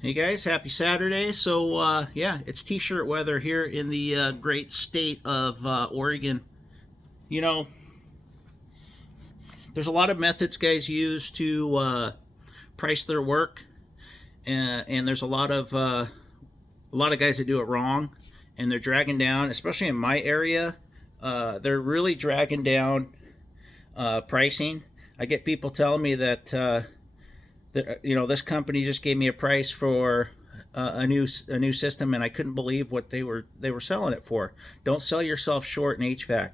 Hey guys, happy Saturday. So yeah, it's t-shirt weather here in the great state of Oregon. You know, there's a lot of methods guys use to price their work, and there's a lot of guys that do it wrong, and they're dragging down, especially in my area. They're really dragging down pricing. I get people telling me that this company just gave me a price for a new system, and I couldn't believe what they were selling it for. Don't sell yourself short in HVAC.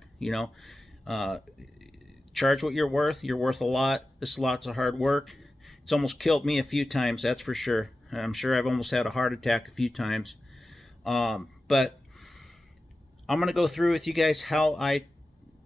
Uh, Charge what you're worth. You're worth a lot. This is lots of hard work. It's almost killed me a few times, that's for sure. I'm sure I've almost had a heart attack a few times. But I'm gonna go through with you guys how I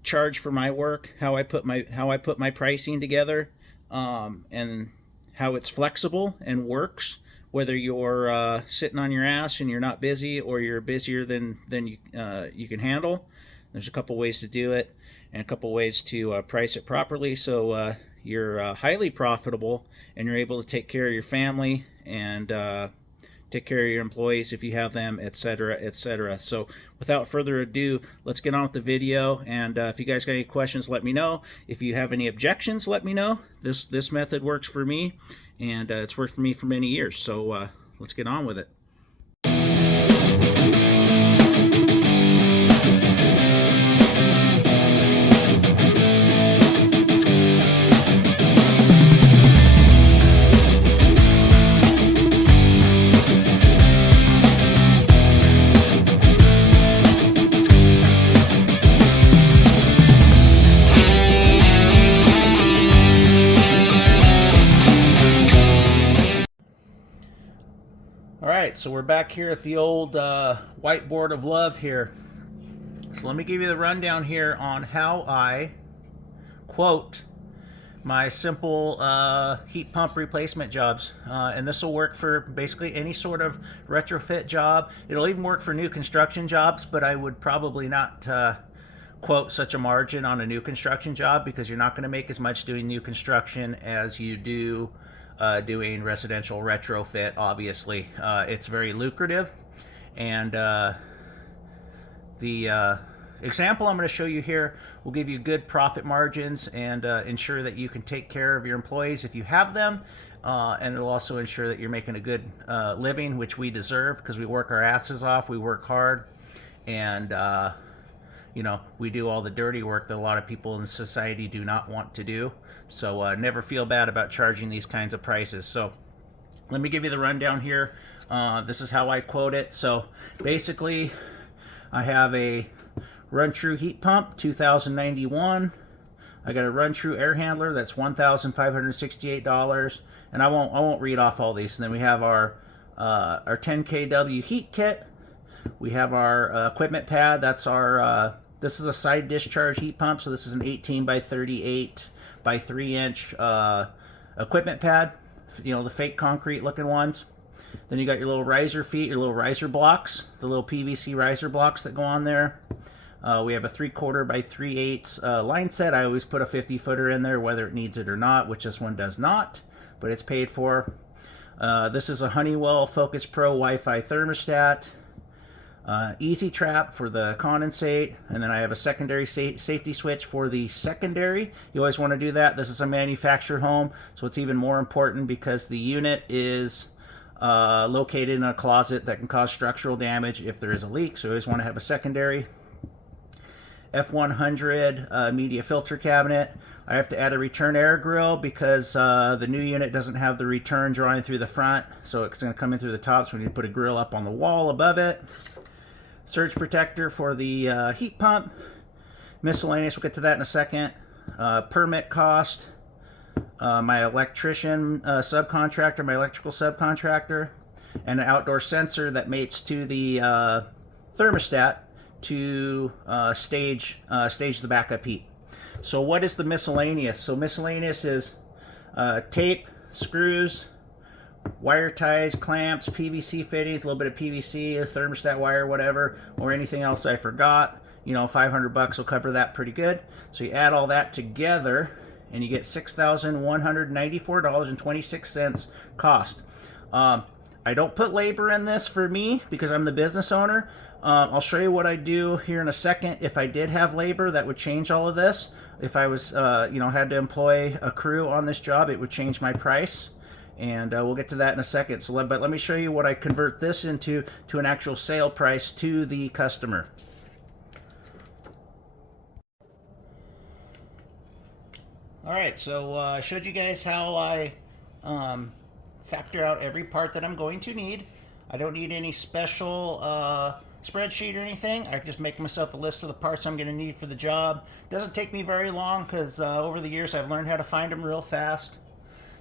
charge for my work, how I put my pricing together, and how it's flexible and works. Whether you're sitting on your ass and you're not busy, or you're busier than you can handle, there's a couple ways to do it, and a couple ways to price it properly, so you're highly profitable and you're able to take care of your family and take care of your employees if you have them, etc., etc. So without further ado, let's get on with the video. And if you guys got any questions, let me know. If you have any objections, let me know. This method works for me, and it's worked for me for many years. So let's get on with it. All right, so we're back here at the old whiteboard of love here. So let me give you the rundown here on how I quote my simple heat pump replacement jobs. And this will work for basically any sort of retrofit job. It'll even work for new construction jobs, but I would probably not quote such a margin on a new construction job, because you're not going to make as much doing new construction as you do doing residential retrofit. Obviously, it's very lucrative, and the example I'm going to show you here will give you good profit margins and ensure that you can take care of your employees if you have them, and it'll also ensure that you're making a good living, which we deserve because we work our asses off, we work hard, and we do all the dirty work that a lot of people in society do not want to do. So never feel bad about charging these kinds of prices. So let me give you the rundown here. This is how I quote it. So basically, I have a Run True heat pump, 2091. I got a Run True air handler, that's $1,568. And I won't read off all these. And then we have our 10 kW heat kit. We have our equipment pad. That's our this is a side discharge heat pump, so this is an 18 by 38 by 3 inch equipment pad, the fake concrete looking ones. Then you got your little riser feet, your little riser blocks, the little PVC riser blocks that go on there. We have a 3/4 by 3/8 line set. I always put a 50 footer in there, whether it needs it or not, which this one does not, but it's paid for. This is a Honeywell Focus Pro Wi-Fi thermostat. Easy trap for the condensate, and then I have a secondary safety switch for the secondary. You always want to do that. This is a manufactured home, so it's even more important because the unit is located in a closet that can cause structural damage if there is a leak, so you always want to have a secondary. F100 media filter cabinet. I have to add a return air grill because the new unit doesn't have the return drawing through the front, so it's going to come in through the top, so we need to put a grill up on the wall above it. Surge protector for the heat pump. Miscellaneous, we'll get to that in a second. Permit cost. My electrician subcontractor, my electrical subcontractor. And an outdoor sensor that mates to the thermostat to stage the backup heat. So what is the miscellaneous? So miscellaneous is tape, screws, wire ties, clamps, PVC fittings, a little bit of PVC, a thermostat wire, whatever, or anything else I forgot. $500 will cover that pretty good. So you add all that together and you get $6,194.26 cost. I I don't put labor in this for me because I'm the business owner. I'll show you what I do here in a second. If I did have labor, that would change all of this. If I was, had to employ a crew on this job, it would change my price. And we'll get to that in a second. But let me show you what I convert this into to an actual sale price to the customer. All right, so I showed you guys how I factor out every part that I'm going to need. I don't need any special spreadsheet or anything. I just make myself a list of the parts I'm going to need for the job. Doesn't take me very long because over the years I've learned how to find them real fast.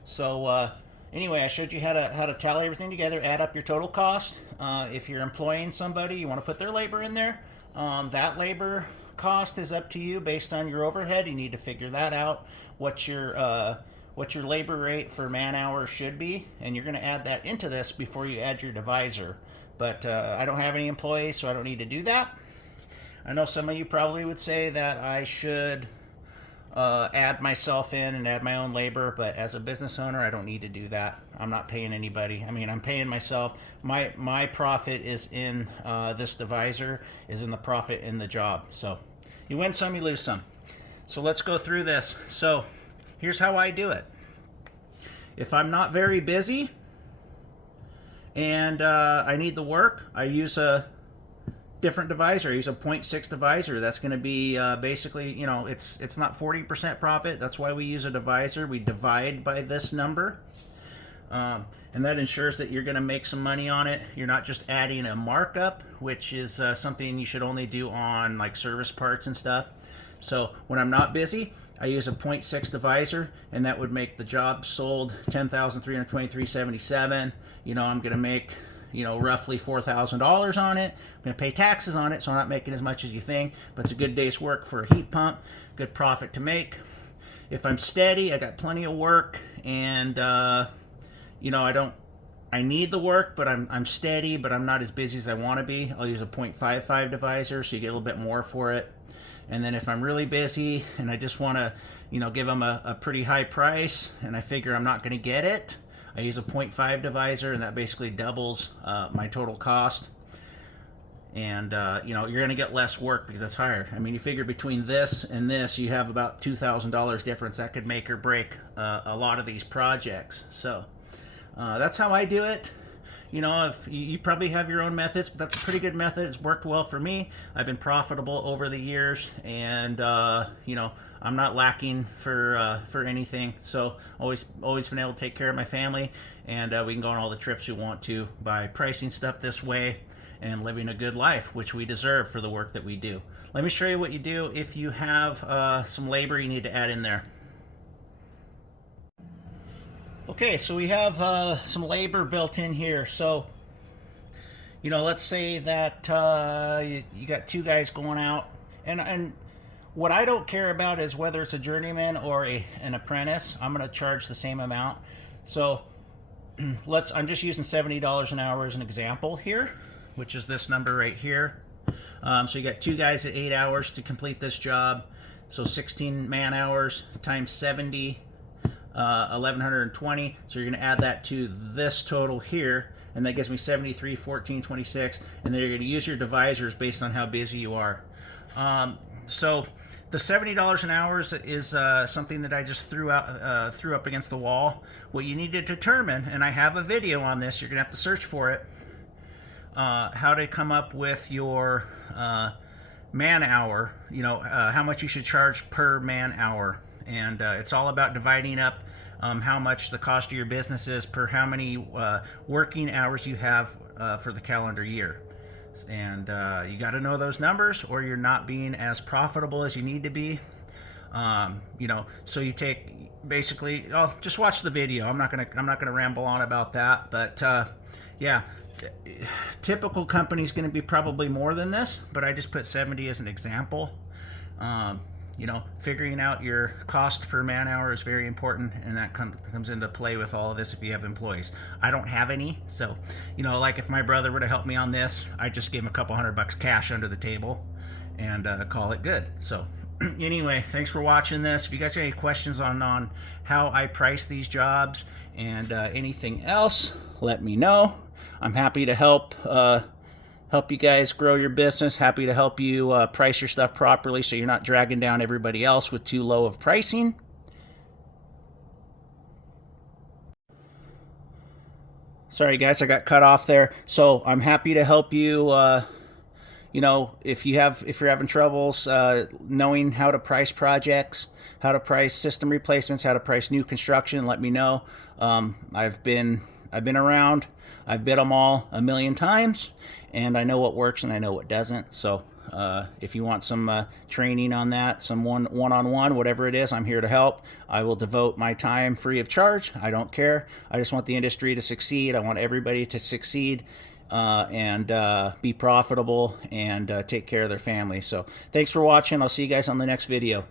So anyway, I showed you how to tally everything together, add up your total cost. If you're employing somebody, you want to put their labor in there. That labor cost is up to you based on your overhead. You need to figure that out, what your labor rate for man hours should be, and you're going to add that into this before you add your divisor. But I don't have any employees, so I don't need to do that. I know some of you probably would say that I should add myself in and add my own labor, but as a business owner, I don't need to do that. I'm not paying anybody. I mean, I'm paying myself. My profit is in this divisor, is in the profit in the job. So you win some, you lose some. So let's go through this. So here's how I do it. If I'm not very busy and I need the work, I use a different divisor. I use a 0.6 divisor. That's going to be basically, it's not 40% profit. That's why we use a divisor. We divide by this number. And that ensures that you're going to make some money on it. You're not just adding a markup, which is something you should only do on like service parts and stuff. So when I'm not busy, I use a 0.6 divisor, and that would make the job sold $10,323.77. I'm going to make roughly $4,000 on it. I'm going to pay taxes on it, so I'm not making as much as you think, but it's a good day's work for a heat pump, good profit to make. If I'm steady, I got plenty of work, and I need the work, but I'm steady, but I'm not as busy as I want to be. I'll use a 0.55 divisor, so you get a little bit more for it. And then if I'm really busy and I just want to, give them a pretty high price, and I figure I'm not going to get it, I use a 0.5 divisor, and that basically doubles my total cost. And you're going to get less work because that's higher. I mean, you figure between this and this, you have about $2,000 difference. That could make or break a lot of these projects. So that's how I do it. If you probably have your own methods, but that's a pretty good method. It's worked well for me. I've been profitable over the years, and I'm not lacking for anything. So always been able to take care of my family, and we can go on all the trips we want to by pricing stuff this way and living a good life, which we deserve for the work that we do. Let me show you what you do if you have some labor you need to add in there. Okay, so we have some labor built in here. So, let's say that you got two guys going out, and what I don't care about is whether it's a journeyman or an apprentice. I'm going to charge the same amount. So I'm just using $70 an hour as an example here, which is this number right here. So you got two guys at 8 hours to complete this job. So 16 man hours times 70. 1120, so you're going to add that to this total here, and that gives me 73, 14, 26, and then you're going to use your divisors based on how busy you are. So the $70 an hour is something that I just threw up against the wall. What you need to determine, and I have a video on this, you're going to have to search for it, how to come up with your man hour, how much you should charge per man hour. And it's all about dividing up how much the cost of your business is per how many working hours you have for the calendar year. And you got to know those numbers, or you're not being as profitable as you need to be. So you take basically, just watch the video. I'm not gonna ramble on about that, but yeah. Typical company's going to be probably more than this, but I just put 70 as an example. Figuring out your cost per man hour is very important, and that comes into play with all of this if you have employees. I don't have any, so, like if my brother were to help me on this, I'd just give him a couple $100 cash under the table and call it good. So anyway, thanks for watching this. If you guys have any questions on how I price these jobs and anything else, let me know. I'm happy to help help you guys grow your business. Happy to help you price your stuff properly so you're not dragging down everybody else with too low of pricing. Sorry guys, I got cut off there. So I'm happy to help you. You know, if you're having troubles knowing how to price projects, how to price system replacements, how to price new construction, let me know. I've been around. I've bid them all a million times, and I know what works and I know what doesn't. So if you want some training on that, some one-on-one, whatever it is, I'm here to help. I will devote my time free of charge. I don't care. I just want the industry to succeed. I want everybody to succeed and be profitable and take care of their family. So thanks for watching. I'll see you guys on the next video.